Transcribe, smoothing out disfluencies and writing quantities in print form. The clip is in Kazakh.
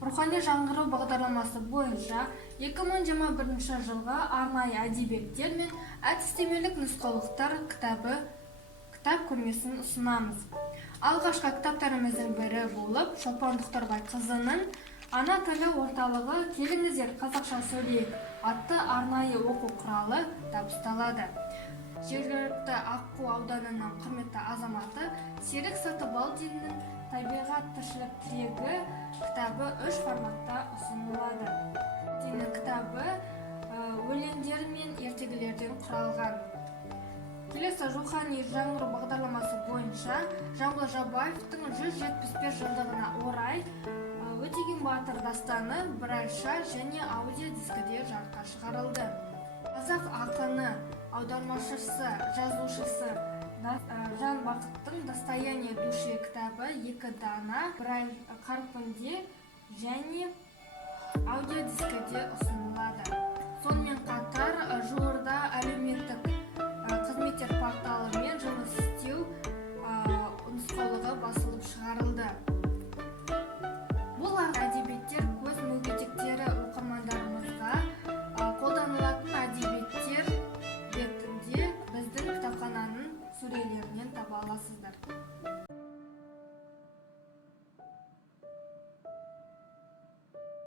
Рухани жаңғыру бағдарламасы бойынша 2021 жылға арнайы әдебиеттер мен әдістемелік нұсқаулықтар кітап көрмесін ұсынамыз. Алғашқы кітаптарымыздың бірі болып Шолпан Тоқтарбайқызының «Ана тілі орталығы келіңіздер қазақша сөйлейік» атты арнайы оқу құралы табысталады. Жергілікті Аққу ауданының құрметті азаматы Серік Сатыбалдиннің «Табиғат тіршілік тірегі» кітабы 3 форматта ұсынылады. Кітабы өлеңдер мен ертегілерден құралған. Келесі рухани жаңғыру бағдарламасы бойынша Жамбыл Жабаевтың 175 жылдығына орай Өтеген батыр дастаны бір айша және аудиодискіде жарыққа шығарылды. Қазақ ақыны, аудармашысы, жазушысы Жан Бақыттың «Достояние души» кітабы 2 дана бір ай қарпінде және аудиодискіде ұсынылды.